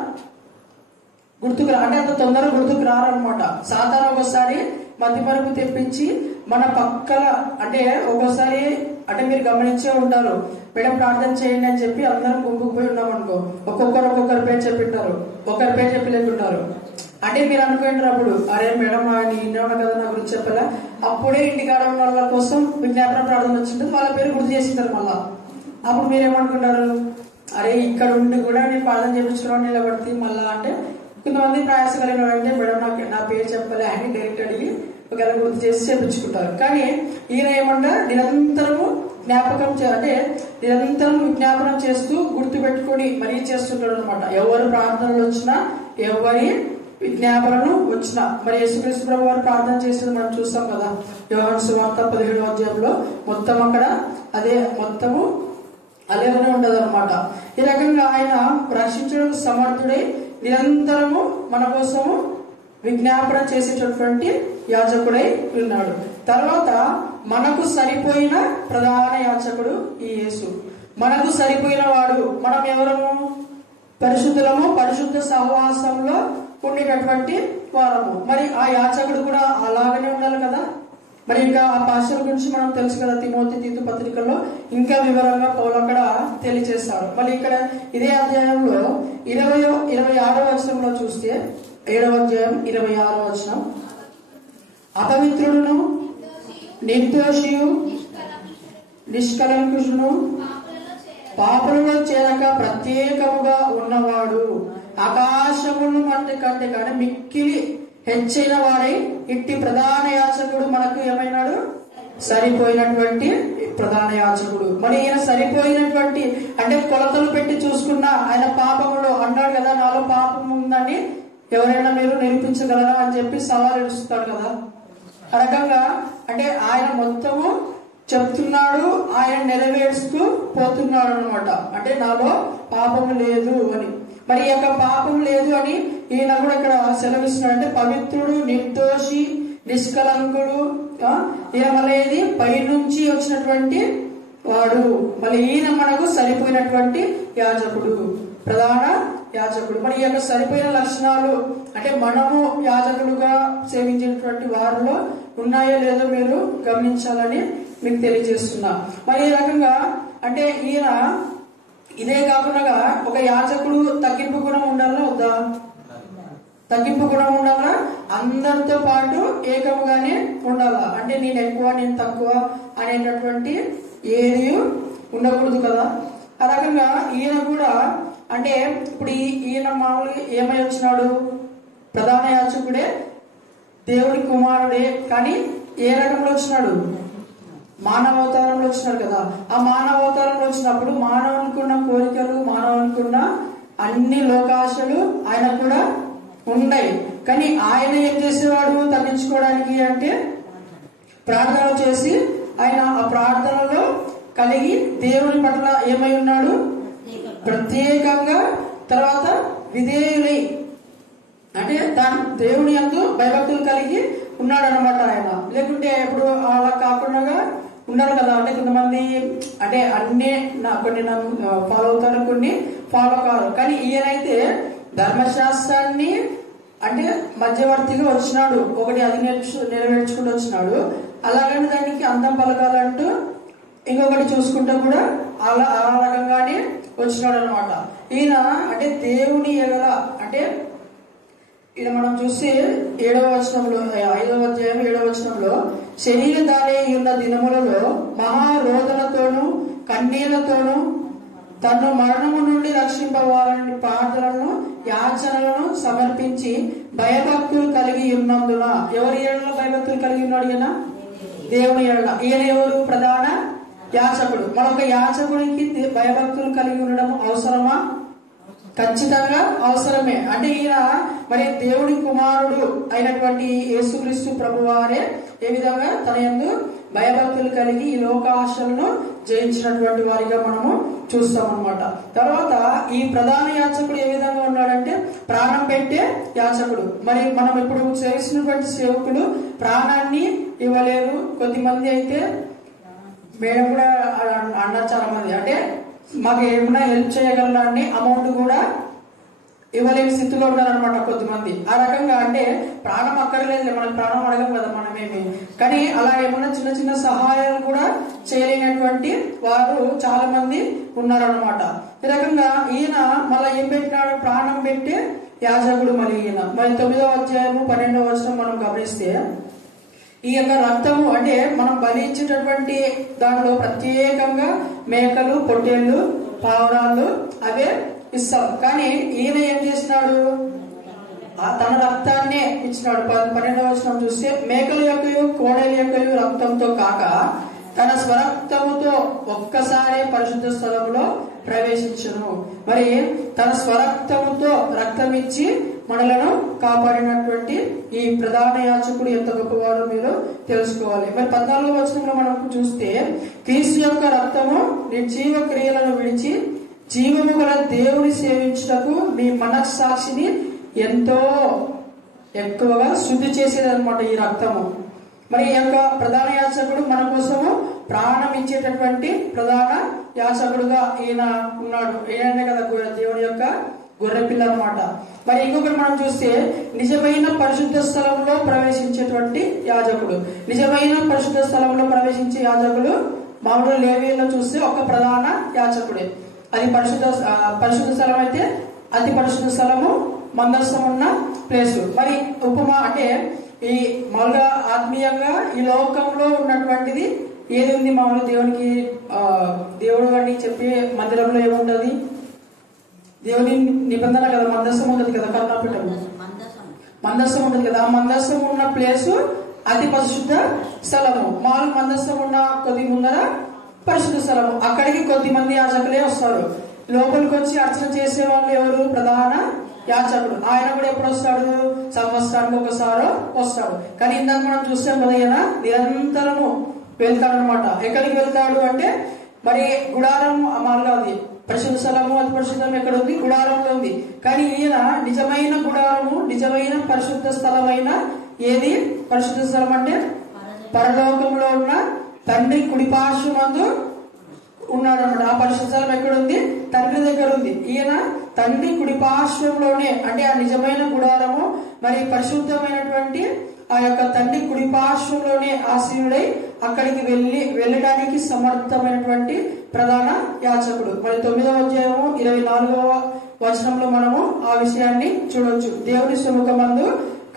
గుర్తుకు అంటే అంత తొందరగా గుర్తుకు రారనమాట. సాధారణ ఒకసారి మతిమరుపు తెప్పించి మన పక్కల అంటే ఒక్కోసారి అంటే మీరు గమనించే ఉంటారు, మేడం ప్రార్థన చేయండి అని చెప్పి అందరం గుంపుకుపోయి ఉన్నాం అనుకో, ఒక్కొక్కరు పేరు చెప్పింటారు, ఒకరి పేరు చెప్పలేకుంటారు. అంటే మీరు అనుకుంటారు అప్పుడు, అరే మేడం నేను కదా నా గురించి చెప్పలే, అప్పుడే ఇంటికాడ ఉన్న వాళ్ళ కోసం విజ్ఞాపన ప్రార్థన వచ్చింటుంది, వాళ్ళ పేరు గుర్తు చేసింటారు. మళ్ళా అప్పుడు మీరేమనుకుంటారు, అరే ఇక్కడ ఉండి కూడా నేను ప్రార్థన చేయించుకోవడం నిలబడితే మళ్ళా అంటే కొంతమంది ప్రయాస కలిగిన అంటే మేడం నా పేరు చెప్పలే అని డైరెక్ట్ అడిగి ఒకవేళ గుర్తు చేసి చేయించుకుంటారు. కానీ ఈయన ఏమంటే నిరంతరము జ్ఞాపకం అంటే నిరంతరం విజ్ఞాపనం చేస్తూ గుర్తు పెట్టుకుని మరీ చేస్తుంటాడు అనమాట. ఎవరు ప్రార్థనలు వచ్చినా ఎవరి విజ్ఞాపనలు వచ్చినా. మరి యేసుక్రీస్తు ప్రభు వారు ప్రార్థన చేసేది మనం చూస్తాం కదా, యోహాను సువార్త 17వ అధ్యాయంలో మొత్తం అక్కడ అదే మొత్తము అలాగనే ఉండదు అనమాట. ఈ రకంగా ఆయన రక్షించడం సమర్థుడై నిరంతరము మన కోసము విజ్ఞాపన చేసేటటువంటి యాజకుడై ఉన్నాడు. తర్వాత మనకు సరిపోయిన ప్రధాన యాజకుడు ఈ యేసు. మనకు సరిపోయిన వాడు. మనం ఎవరము? పరిశుద్ధులము, పరిశుద్ధ సహవాసంలో ఉండేటటువంటి వారము. మరి ఆ యాజకుడు కూడా అలాగనే ఉండాలి కదా. మరి ఇంకా ఆ పాస్టర్ గురించి మనం తెలుసు కదా, తిమోతి తీతు పత్రికల్లో ఇంకా వివరంగా పౌలు అక్కడ తెలియజేస్తాడు. మళ్ళీ ఇక్కడ ఇదే అధ్యాయంలో 26వ వచనంలో చూస్తే 7వ అధ్యాయం 26వ వచనం, అపవిత్రుడును నిర్దోషియు నిష్కలంకుషును పాపులలో చేరక ప్రత్యేకముగా ఉన్నవాడు ఆకాశమును కంటే కానీ మిక్కిలి హెచ్చైన వాడై ఇట్టి ప్రధాన యాజకుడు మనకు ఏమైనాడు? సరిపోయినటువంటి ప్రధాన యాజకుడు. మరి ఈయన సరిపోయినటువంటి అంటే కొలతలు పెట్టి చూసుకున్నా ఆయన పాపములో అన్నాడు కదా, నాలో పాపం ఉందని ఎవరైనా మీరు నిరూపించగలరా అని చెప్పి సవాలు ఇస్తాడు కదా. ఆ రకంగా అంటే ఆయన మొత్తము చెప్తున్నాడు, ఆయన నెరవేరుస్తూ పోతున్నాడు అనమాట. అంటే నాలో పాపం లేదు అని. మరి ఈ యొక్క పాపం లేదు అని ఈయన కూడా ఇక్కడ సెలవిస్తున్నాడు. అంటే పవిత్రుడు, నిర్దోషి, నిష్కలంకుడు, ఈయన మళ్ళీ పైనుంచి వచ్చినటువంటి వాడు. మళ్ళీ ఈయన మనకు సరిపోయినటువంటి యాజకుడు, ప్రధాన యాజకుడు. మరి ఈ యొక్క సరిపోయిన లక్షణాలు అంటే మనము యాజకులుగా సేవించినటువంటి వారిలో ఉన్నాయో లేదో మీరు గమనించాలని మీకు తెలియజేస్తున్నా. మరి ఈ రకంగా అంటే ఈయన ఇదే కాకుండా ఒక యాజకుడు తగ్గింపు గుణం ఉండాలా వద్దా? తగ్గింపు గుణం ఉండాలా? అందరితో పాటు ఏకముగానే ఉండాలా? అంటే నేను ఎక్కువ నేను తక్కువ అనేటటువంటి ఏది ఉండకూడదు కదా. ఆ రకంగా ఈయన కూడా అంటే ఇప్పుడు ఈయన మామూలుగా ఏమై వచ్చినాడు? ప్రధాన యాజకుడే, దేవుడి కుమారుడే. కానీ ఏ రకంలో వచ్చినాడు? మానవ అవతారంలో వచ్చినాడు కదా. ఆ మానవ అవతారంలో వచ్చినప్పుడు మానవునికి ఉన్న కోరికలు, మానవునికి ఉన్న అన్ని లోకాశలు ఆయన కూడా ఉన్నాయి. కానీ ఆయన ఏం చేసేవాడు తగ్గించుకోవడానికి అంటే ప్రార్థన చేసి ఆయన ఆ ప్రార్థనలో కలిగి దేవుని పట్ల ఏమై ఉన్నాడు? ప్రత్యేకంగా. తర్వాత విధేయులై అంటే దాని దేవుని యందు భయభక్తులు కలిగి ఉన్నాడు అనమాట ఆయన. లేకుంటే ఇప్పుడు అలా కాకుండా ఉన్నారు కదా. అంటే కొంతమంది అంటే అన్ని కొన్ని ఫాలో అవుతారు, కొన్ని ఫాలో కాదు. కానీ ఈయనైతే ధర్మశాస్త్రాన్ని అంటే మధ్యవర్తిగా వచ్చినాడు. ఒకటి అది నెరవేర్చుకుంటూ వచ్చినాడు. అలాగని దానికి అందం పలకాలంటూ ఇంకొకటి చూసుకుంటూ కూడా అలా ఆ రకంగానే వచ్చినాడు అనమాట. ఈయన అంటే దేవుని ఎగల అంటే ఈయన మనం చూస్తే 7వ వచనంలో 5వ అధ్యాయం 7వ వచనంలో శరీరధారి ఉన్న దినములలో మహారోదనతోనూ కన్నీళ్లతోనూ తను మరణము నుండి రక్షింపవాలని ప్రార్థనలను యాచనలను సమర్పించి భయభక్తులు కలిగి ఉన్నందున. ఎవరి ఏళ్ళలో భయభక్తులు కలిగి ఉన్నాడు ఈయన? దేవుని ఏళ్ళ. ఈయన ఎవరు? ప్రధాన యాచకుడు. మరొక యాచకుడికి భయభక్తులు కలిగి ఉండడం అవసరమా? ఖచ్చితంగా అవసరమే. అంటే ఈయన మరి దేవుడి కుమారుడు అయినటువంటి యేసుక్రీస్తు ప్రభువారే ఏ విధంగా తన యందు భయభక్తులు కలిగి ఈ లోకాశలను జయించినటువంటి వారిగా మనము చూస్తాం అనమాట. తర్వాత ఈ ప్రధాన యాచకుడు ఏ విధంగా ఉన్నాడంటే ప్రాణం పెట్టే యాచకుడు. మరి మనం ఇప్పుడు చేసినటువంటి సేవకులు ప్రాణాన్ని ఇవ్వలేరు. కొద్దిమంది అయితే మేడం కూడా అన్నారు చాలా మంది, అంటే మాకు ఏమైనా హెల్ప్ చేయగలరా అని అమౌంట్ కూడా ఇవ్వలేని స్థితిలో ఉన్నారనమాట కొద్దిమంది. ఆ రకంగా అంటే ప్రాణం అక్కర్లేదు, మనకు ప్రాణం అడగం కదా మనమేమి. కానీ అలా ఏమన్నా చిన్న చిన్న సహాయాలు కూడా చేయలేనటువంటి వారు చాలా మంది ఉన్నారనమాట. ఈ రకంగా ఈయన మళ్ళీ ఏం పెట్టినాడు? ప్రాణం పెట్టి యాజకుడు. మరి ఈయన మరి 9వ అధ్యాయము 12వ వచనం మనం గమనిస్తే ఈ యొక్క రక్తము అంటే మనం బలించేటటువంటి దానిలో ప్రత్యేకంగా మేకలు, పొట్టేళ్లు, పావురాళ్ళు అవే ఇస్తాం. కానీ ఈయన ఏం చేసినాడు? తన రక్తాన్నే ఇచ్చినాడు. 12వ వచనం చూస్తే మేకల యొక్క కోడెల యొక్క రక్తంతో కాక తన స్వరక్తముతో ఒక్కసారి పరిశుద్ధ స్థలంలో ప్రవేశించును. మరి తన స్వరక్తముతో రక్తం ఇచ్చి మనలను కాపాడినటువంటి ఈ ప్రధాన యాజకుడు ఎంత గొప్పవాడో మీరు తెలుసుకోవాలి. మరి 14వ వచనంలో మనం చూస్తే క్రీస్తు యొక్క రక్తము నిర్జీవ క్రియలను విడిచి జీవము గల దేవుని సేవించుటకు మీ మనస్సాక్షిని ఎంతో ఎక్కువగా శుద్ధి చేసేదన్నమాట ఈ రక్తము. మరి ఈ యొక్క ప్రధాన యాజకుడు మన కోసము ప్రాణం ఇచ్చేటటువంటి ప్రధాన యాజకుడుగా ఈయన ఉన్నాడు. ఈయనే కదా దేవుని యొక్క గొర్రెపిల్ల అనమాట. మరి ఇంకొకటి మనం చూస్తే నిజమైన పరిశుద్ధ స్థలంలో ప్రవేశించేటువంటి యాజకుడు. నిజమైన పరిశుద్ధ స్థలంలో ప్రవేశించే యాజకుడు మామూలు లేవీలో చూస్తే ఒక ప్రధాన యాజకుడే. అది పరిశుద్ధ స్థలం అయితే అతి పరిశుద్ధ స్థలము మందసం ఉన్న ప్లేసు. మరి ఉపమా అంటే ఈ మామూలుగా ఆత్మీయంగా ఈ లోకంలో ఉన్నటువంటిది ఏది ఉంది? మామూలు దేవునికి దేవుడు అని చెప్పి మందిరంలో ఏముంటది? దేవుని నిబంధన కదా, మందసం ఉంటుంది కదా, కరుణాపీఠం మందస్సం ఉంటుంది కదా, ఆ మందస్సం ఉన్న ప్లేసు అతి పరిశుద్ధ స్థలము. మామూలు మందస్సం ఉన్న కొద్ది ముందర పరిశుద్ధ స్థలము. అక్కడికి కొద్ది మంది యాజకులే వస్తారు. లోపలికి వచ్చి అర్చన చేసే వాళ్ళు ఎవరు? ప్రధాన యాజకుడు. ఆయన కూడా ఎప్పుడు వస్తాడు? సంవత్సరానికి ఒకసారి వస్తాడు. కానీ ఇందాక మనం చూసాం కదా, ఈయన నిరంతరము వెళ్తాడు అనమాట. ఎక్కడికి వెళ్తాడు అంటే మరి గుడారం మామూలుగా ఉంది, పరిశుద్ధ స్థలము అతి పరిశుద్ధం ఎక్కడ ఉంది? గుడారంలో ఉంది. కానీ ఈయన నిజమైన గుడారము, నిజమైన పరిశుద్ధ స్థలమైన ఏది? పరిశుద్ధ స్థలం అంటే పరలోకంలో ఉన్న తండ్రి కుడిపార్శ్వమందు ఉన్నాడు అనమాట. ఆ పరిశుద్ధ స్థలం ఎక్కడుంది? తండ్రి దగ్గర ఉంది. ఈయన తండ్రి కుడిపార్శ్వంలోనే, అంటే ఆ నిజమైన గుడారము మరి పరిశుద్ధమైనటువంటి ఆ యొక్క తండ్రి కుడిపార్శ్వంలోనే ఆసీనుడై అక్కడికి వెళ్ళడానికి సమర్థమైనటువంటి ప్రధాన యాజకుడు. మరి 9వ అధ్యాయము 24వ వచనంలో మనము ఆ విషయాన్ని చూడొచ్చు. దేవుని సముఖమందు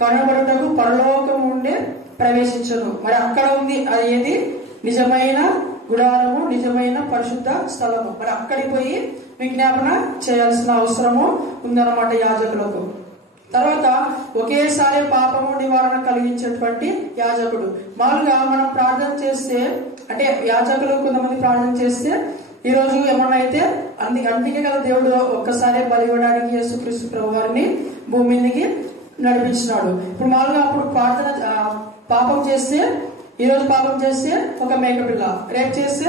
కనబడుటకు పరలోకం ఉండే ప్రవేశించను. మరి అక్కడ ఉంది అది ఏది? నిజమైన గుడారము, నిజమైన పరిశుద్ధ స్థలము. మరి అక్కడికి పోయి విజ్ఞాపన చేయాల్సిన అవసరము ఉందన్నమాట యాజకులకు. తర్వాత ఒకేసారి పాపము నివారణ కలిగించేటువంటి యాజకుడు. మామూలుగా మనం ప్రార్థన చేస్తే, అంటే యాజకులు కొంతమంది ప్రార్థన చేస్తే, ఈ రోజు ఏమన్నా అయితే అందుకే కదా దేవుడు ఒక్కసారి బలి ఇవ్వడానికి యేసుక్రీస్తు ప్రభు వారిని భూమి మీదకి నడిపించినాడు. ఇప్పుడు మామూలుగా అప్పుడు ప్రార్థన పాపం చేస్తే, ఈ రోజు పాపం చేస్తే ఒక మేకపిల్ల, రేపు చేస్తే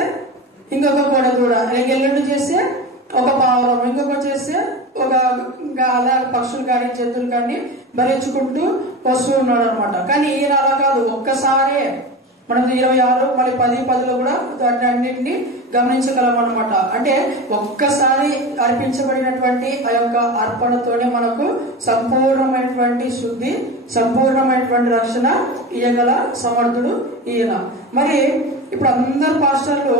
ఇంకొక కోడదూడ, రేపు ఎల్లుండి చేస్తే ఒక పావురం, ఇంకొక చేస్తే ఒక అలా పక్షులు కానీ జంతువులు కానీ భరించుకుంటూ వస్తూ ఉన్నాడు అనమాట. కానీ ఈయన అలా కాదు, ఒక్కసారే మనం 26 మళ్ళీ 10 కూడా అన్నింటినీ గమనించగలం అనమాట. అంటే ఒక్కసారి అర్పించబడినటువంటి ఆ యొక్క అర్పణతోనే మనకు సంపూర్ణమైనటువంటి శుద్ధి, సంపూర్ణమైనటువంటి రక్షణ ఇయ్యగల సమర్థుడు ఈయన. మరి ఇప్పుడు అందరు పాస్టర్లు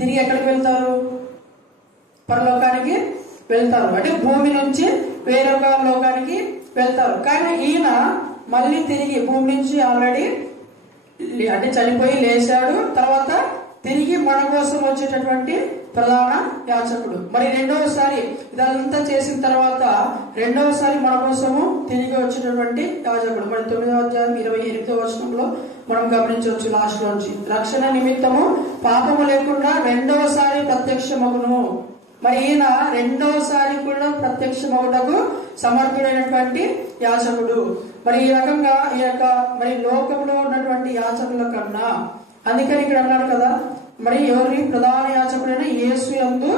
తిరిగి ఎక్కడికి వెళ్తారు? పరలోకానికి వెళ్తారు, అంటే భూమి నుంచి వేరొక లోకానికి వెళ్తారు. కానీ ఈయన మళ్ళీ తిరిగి భూమి నుంచి ఆల్రెడీ అంటే చనిపోయి లేచాడు. తర్వాత తిరిగి మన కోసం వచ్చేటటువంటి ప్రధాన యాజకుడు. మరి రెండవసారి ఇదంతా చేసిన తర్వాత రెండవసారి మన కోసము తిరిగి వచ్చేటటువంటి యాజకుడు. మరి 9వ అధ్యాయం 28వ వచనంలో మనం గమనించవచ్చు లాస్ట్ నుంచి, రక్షణ నిమిత్తము పాపము లేకుండా రెండవసారి ప్రత్యక్షమగును. మరి ఈయన రెండవసారి కూడా ప్రత్యక్షమగుటకు సమర్థుడైనటువంటి యాజకుడు. మరి ఈ రకంగా ఈ యొక్క మరి లోకంలో ఉన్నటువంటి యాజకుల కన్నా, అందుకని ఇక్కడ అన్నాడు కదా, మరి ఎవరి ప్రధాన యాజకుడైన యేసు యందు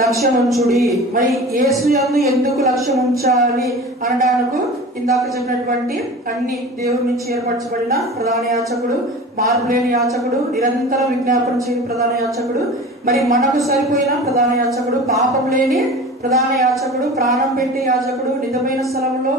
లక్ష్యం ఉంచుడి. మరి యేసు యందు ఎందుకు లక్ష్యం ఉంచాలి అనడానికి ఇందాక చెప్పినటువంటి అన్ని దేవుడి నుంచి ఏర్పరచబడిన ప్రధాన యాజకుడు, మార్పులేని యాజకుడు, నిరంతరం విజ్ఞాపన చేయని ప్రధాన యాజకుడు, మరి మనకు సరిపోయిన ప్రధాన యాజకుడు, పాపం లేని ప్రధాన యాజకుడు, ప్రాణం పెట్టే యాజకుడు, నిజమైన స్థలంలో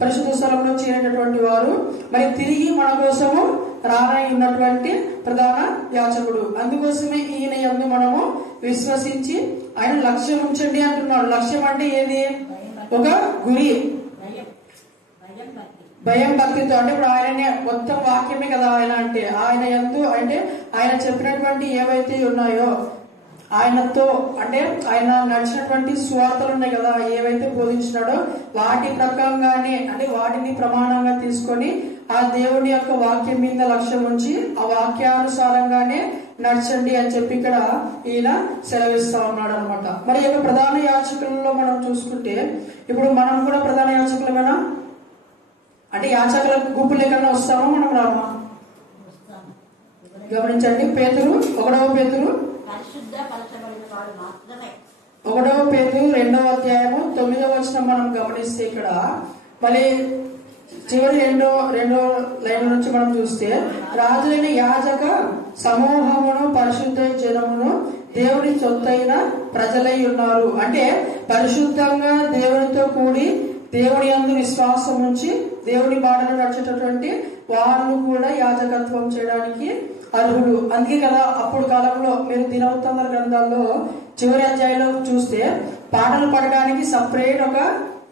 పరిశుద్ధ స్థలంలో చేరేటటువంటి వారు, మరి తిరిగి మన కోసము రానై ఉన్నటువంటి ప్రధాన యాజకుడు. అందుకోసమే ఈయన యందు మనము విశ్వసించి ఆయన లక్ష్యం ఉంచండి అంటున్నాడు. లక్ష్యం అంటే ఏది? ఒక గురి, భయం భక్తితో. అంటే ఇప్పుడు ఆయననే మొత్తం వాక్యమే కదా ఆయన అంటే. ఆయన యందు అంటే ఆయన చెప్పినటువంటి ఏవైతే ఉన్నాయో ఆయనతో, అంటే ఆయన నడిచినటువంటి స్వార్థలు ఉన్నాయి కదా, ఏవైతే బోధించినాడో వాటి ప్రకారంగానే, అంటే వాటిని ప్రమాణంగా తీసుకొని ఆ దేవుడి యొక్క వాక్యం మీద లక్ష్యం ఉంచి ఆ వాక్యానుసారంగానే నడచండి అని చెప్పి ఇక్కడ ఈయన సెలవిస్తా ఉన్నాడు అనమాట. మరి యొక్క ప్రధాన యాజకులలో మనం చూసుకుంటే, ఇప్పుడు మనం కూడా ప్రధాన యాజకులమేనా? అంటే యాజకుల గుంపులు ఎక్కడన్నా వస్తామో మనం రామా? గమనించండి. పేతురు 1వ పేతురు 2వ అధ్యాయము 9వ వచనం మనం గమనిస్తే, ఇక్కడ మళ్ళీ చివరి రెండో లైన్ నుంచి మనం చూస్తే, రాజులైన యాజక సమూహమును పరిశుద్ధ జనమును దేవుని సొత్తైన ప్రజలై ఉన్నారు. అంటే పరిశుద్ధంగా దేవునితో కూడి దేవుని యందు విశ్వాసం ఉంచి దేవుని బాటలో నడిచేటటువంటి వారు కూడా యాజకత్వం చేయడానికి అర్హుడు. అందుకే కదా అప్పుడు కాలంలో మీరు దినవృత్తాంత గ్రంథాల్లో చివరి అధ్యాయంలో చూస్తే పాటలు పాడడానికి సపరేట్ ఒక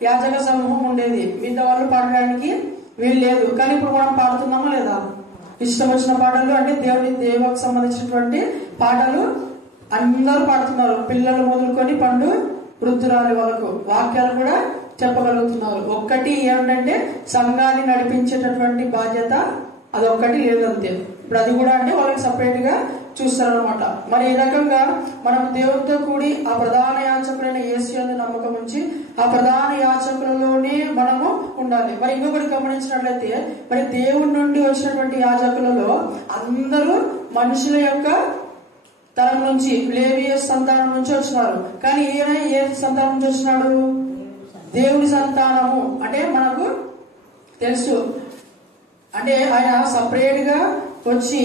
యాజక సమూహం ఉండేది, మిగతా వాళ్ళు పాడడానికి వీలు లేదు. కానీ ఇప్పుడు మనం పాడుతున్నామా లేదా? ఇష్టం వచ్చిన పాటలు, అంటే దేవునికి సంబంధించినటువంటి పాటలు అందరూ పాడుతున్నారు, పిల్లలు మొదలుకొని పండు వృద్ధురాలి వరకు. వాక్యాలు కూడా చెప్పగలుగుతున్నారు. ఒక్కటి ఏమిటంటే సంఘాన్ని నడిపించేటటువంటి బాధ్యత అదొక్కటి లేదంతే. ఇప్పుడు అది కూడా అంటే వాళ్ళకి సపరేట్ గా చూస్తారనమాట. మరి ఈ రకంగా మనం దేవునితో కూడి ఆ ప్రధాన యాచకుడైన యేసు యందు నమ్మకం ఉంచి ఆ ప్రధాన యాచకులలోనే మనము ఉండాలి. మరి ఇంకొకటి గమనించినట్లయితే మరి దేవుడి నుండి వచ్చినటువంటి యాజకులలో అందరూ మనుషుల యొక్క తరం నుంచి లేవి సంతానం నుంచి వచ్చినారు. కానీ ఈయన ఏ సంతానం నుంచి వచ్చినాడు? దేవుని సంతానము. అంటే మనకు తెలుసు అంటే ఆయన సపరేట్ గా వచ్చి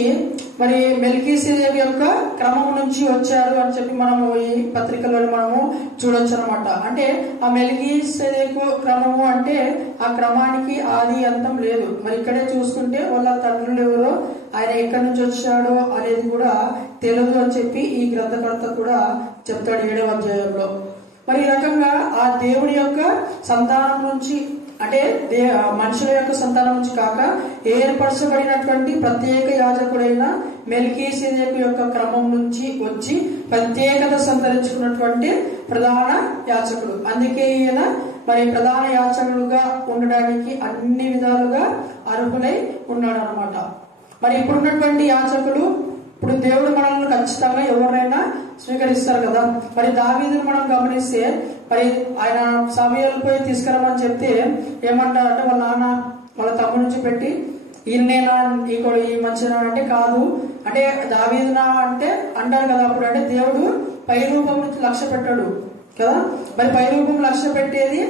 మరి మెల్కీసెదెకు యొక్క క్రమం నుంచి వచ్చారు అని చెప్పి మనము ఈ పత్రికలో మనము చూడొచ్చు అనమాట. అంటే ఆ మెల్కీసెదెకు క్రమము అంటే ఆ క్రమానికి ఆది అంతం లేదు. మరి ఇక్కడే చూస్తుంటే వాళ్ళ తండ్రులు ఎవరో, ఆయన ఎక్కడి నుంచి వచ్చాడో అనేది కూడా తెలియదు అని చెప్పి ఈ గ్రంథకర్త కూడా చెప్తాడు 7వ అధ్యాయంలో. మరి ఈ రకంగా ఆ దేవుడి యొక్క సంతానం నుంచి అంటే మనుషుల యొక్క సంతానం నుంచి కాక ఏర్పరచబడినటువంటి ప్రత్యేక యాజకుడైన మెల్కీసెదెకు యొక్క క్రమం నుంచి వచ్చి ప్రత్యేకత సంతరించుకున్నటువంటి ప్రధాన యాజకుడు. అందుకే ఈయన మరి ప్రధాన యాజకుడుగా ఉండడానికి అన్ని విధాలుగా అర్హులై ఉన్నాడు అనమాట. మరి ఇప్పుడున్నటువంటి యాజకులు ఇప్పుడు దేవుడు మనల్ని ఖచ్చితంగా ఎవరైనా స్వీకరిస్తారు కదా. మరి దావీదును మనం గమనిస్తే మరి ఆయన సమూయేలు పోయి తీసుకురమని చెప్తే ఏమంటారంటే వాళ్ళ నాన్న వాళ్ళ తమ్ముడి నుంచి పెట్టి ఈయనేనా ఈ మంచినా అంటే కాదు, అంటే దావీదునా అంటే అంటారు కదా. అప్పుడు అంటే దేవుడు పై రూపం నుంచి లక్ష్య పెట్టాడు కదా. మరి పై రూపం లక్ష్య పెట్టేది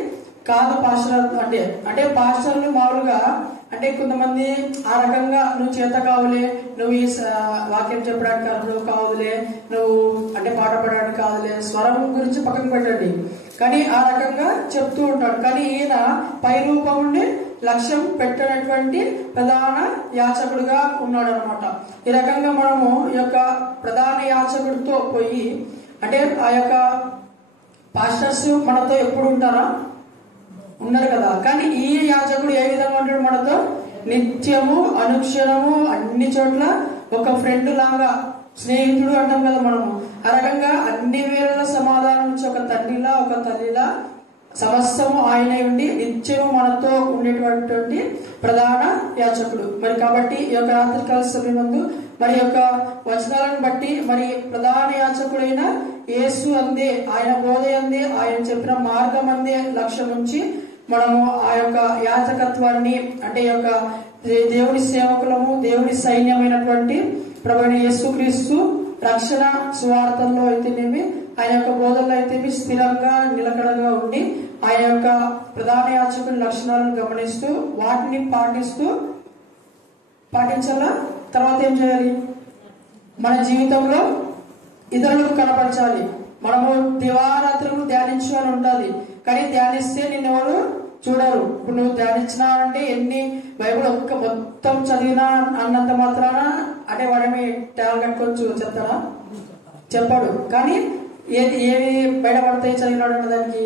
కాదు పాస్టర్ అంటే పాస్టర్లు మామూలుగా అంటే కొంతమంది ఆ రకంగా నువ్వు చేత కావులే, నువ్వు ఈ వాక్యం చెప్పడానికి అర్హుడు కావులే, నువ్వు అంటే పాట పాడడానికి కాదులే, స్వరం గురించి పక్కన పెట్టండి, కానీ ఆ రకంగా చెప్తూ ఉంటాడు. కానీ ఈయన పై రూపం నుండి లక్ష్యం పెట్టినటువంటి ప్రధాన యాచకుడుగా ఉన్నాడు అనమాట. ఈ రకంగా మనము ఈ యొక్క ప్రధాన యాచకుడితో పోయి అంటే ఆ యొక్క పాస్టర్స్ మనతో ఎప్పుడు ఉంటారా? ఉన్నారు కదా. కానీ ఈ యాజకుడు ఏ విధంగా ఉంటాడు మనతో? నిత్యము అనుక్షణము అన్ని చోట్ల ఒక ఫ్రెండ్ లాగా, స్నేహితుడు అంటాం కదా మనము. ఆ రకంగా అన్ని వేళల సమాధానం నుంచి ఒక తండ్రిలా ఒక తల్లిలా సమస్తము ఆయన ఉండి నిత్యము మనతో ఉండేటువంటి ప్రధాన యాజకుడు. మరి కాబట్టి ఈ యొక్క రాత్రికాల సమయమందు మరి యొక్క వచనాలను బట్టి మరి ప్రధాన యాజకుడైన యేసు అందే, ఆయన బోధ అందే, ఆయన చెప్పిన మార్గం అందే లక్ష్యం నుంచి మనము ఆ యొక్క యాజకత్వాన్ని అంటే ఈ యొక్క దేవుడి సేవకులము, దేవుడి సైన్యమైనటువంటి ప్రభువైన యేసుక్రీస్తు రక్షణ సువార్తల్లో అయితేనేమి ఆయన యొక్క బోధనలో అయితేమి స్థిరంగా నిలకడగా ఉండి ఆయన యొక్క ప్రధాన యాజకుడి లక్షణాలను గమనిస్తూ వాటిని పాటించాలా. తర్వాత ఏం చేయాలి? మన జీవితంలో ఇతరులకు కనపరచాలి. మనము దివారాత్రులు ధ్యానించు అని ఉంటుంది, కానీ ధ్యానిస్తే నిన్నెవరు చూడరు. ఇప్పుడు నువ్వు ధ్యానించినావంటే ఎన్ని బైబిల్ ఒక్క మొత్తం చదివినా అన్నంత మాత్రాన అంటే వాడేమి ట్యాల్ కట్టుకోవచ్చు చెప్తాడా? చెప్పాడు. కానీ ఏవి బయటపడతాయి చదివినాడు దానికి?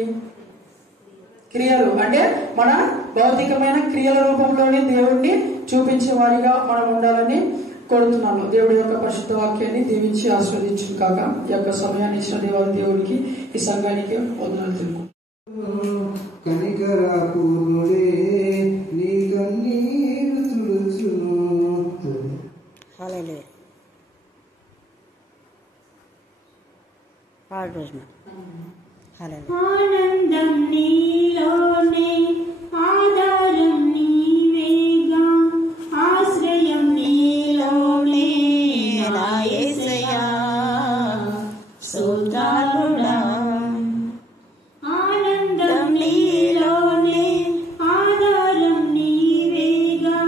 క్రియలు. అంటే మన భౌతికమైన క్రియల రూపంలోని దేవుణ్ణి చూపించే వారిగా మనం ఉండాలని కోరుతున్నాను. దేవుడి యొక్క పరిశుద్ధ వాక్యాన్ని దీవించి ఆస్వాదించు కాక ఈ యొక్క సమయాన్ని ఇచ్చిన దేవుడికి ఈ సంఘానికి వందనాలు తెలుపు. కనికరాపూర్ణుడే నీ కన్నీరు తుడుచును. హల్లెలూయా. ఆనందం నీలోనే, ఆధారం నీవేగా, ఆశ్రయం నీలోనే నా యేసయ్యా స్తోత్రాలుడా. ఆనందం నీలోనే, ఆధారం నీవేగా,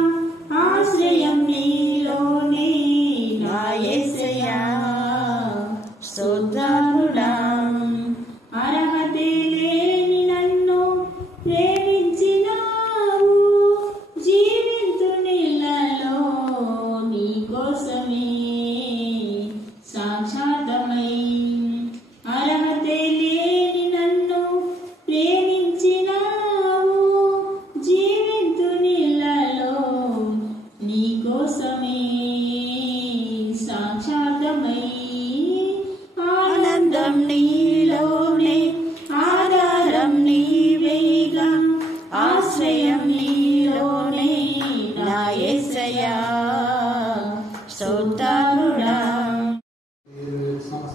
ఆశ్రయం నీలోనే నా యేసయ్యా స్తోత్రాలుడా. అర్హతే లేని నన్ను ప్రేమించినావు, జీవింతు నీళ్ళలో నీ కోసమే సాక్షాత్తమై. అర్హతే లేని నన్ను ప్రేమించినావు, జీవింతు నీళ్ళలో నీ కోసమే సాక్షాత్తమై.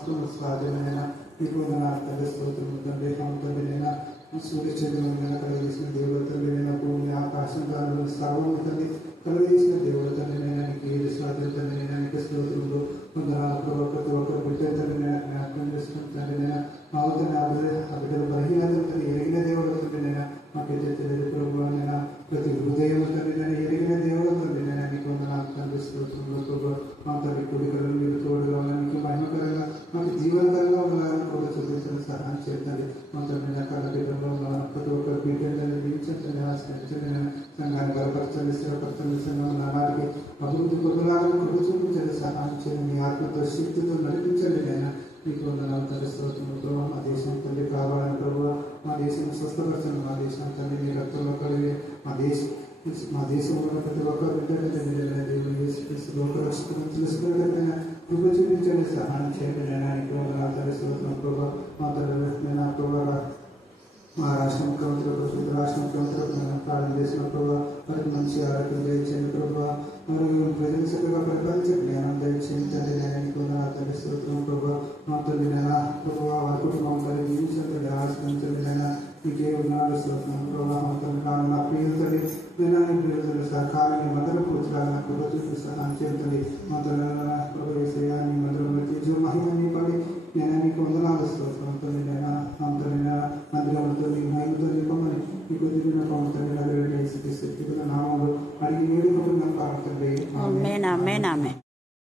వాస్తవం సాధ్యమైన మీకు తండ్రి స్తోత్రం తండ్రి తండ్రి నేను సూర్య చంద్రుని కలిగేసిన దేవుడు తండ్రి నేను భూమి ఆకాశం గాలు సర్వం తండ్రి కలిగేసిన దేవుడు తండ్రి నేను ఏది సాధ్యం తండ్రి నేను స్తోత్రంలో కొందరు ప్రతి ఒక్కరు బిడ్డ తండ్రి నేను జ్ఞాపకం చేసుకుని తండ్రి నేను అవుతున్న ఆ బిడ్డలు బలహీనత ఎరిగిన దేవుడు తండ్రి నేను మాకైతే తెలియదు ప్రభు నేను ప్రతి హృదయం తండ్రి నేను ఎరిగిన దేవుడు తండ్రి నేను నీకు తండ్రి స్తోత్రంలో ప్రభు మా తండ్రి కుడికలను మీరు తోడుగా మీకు మహిమకరంగా మాకు జీవనకరంగా ఉండాలని కూడా చూపించడం సహాయం చేయండి మా తండ్రి నా కళపీఠంలో ప్రతి ఒక్కరు పీఠంలో దీవించండి ఆశ్రయించండి సంఘాన్ని బలపరచండి స్థిరపరచండి సంఘం నాటికి అభివృద్ధి కొద్దులాగా కృప చూపించండి సహాయం చేయండి మీ ఆత్మతో శక్తితో నడిపించండి నేను మీకు తండ్రి స్తోత్రంలో మా దేశం తండ్రి కావాలని ప్రభు మా దేశం స్వస్థపరచండి మా దేశం తండ్రి మీ రక్తంలో కలిగి మా దేశంలో ప్రతి ఒక్కరు తెలుసుకున్నట్లయినా కృప చూపించండి సహాయం చేయండి నేను తండ్రి స్తోత్రం ప్రభు మా తండ్రి నేను ప్రభు మా రాష్ట్ర ముఖ్యమంత్రి రాష్ట్ర ముఖ్యమంత్రి ప్రార్థన చేసిన ప్రభావ వారికి మంచి ఆరోగ్యం దయచేయండి ప్రభావ మరియు ప్రజలు చక్కగా పరిపాలించే జ్ఞానం దయచేయండి తండ్రి నేను తండ్రి స్తోత్రం ప్రభావ మా తండ్రి నేను ప్రభావ వారి కుటుంబం కలిగి జీవించండి ఆశ్రయించండి నేను మీకే ఉన్నాడు స్తోత్రం ప్రభావ మా తండ్రి నా ప్రియుల తండ్రి నేను ప్రియులు సహకారాన్ని మందరం కూర్చోాలని కృప చూపి సహాయం చేయండి మా తండ్రి ప్రభు విషయాన్ని మందిరంలో తీర్చు మహిమని పడి నేను మీకు వందనాలు స్తోత్రం తండ్రి నేను అంతని మందిరంతో నీ మహిమతో నింపమని ఈ కొద్దిగా పవన్ తండ్రి నామంలో అడిగి వేడుకుంటున్నాను కావాలి ఆమేన్ ఆమేన్ ఆమేన్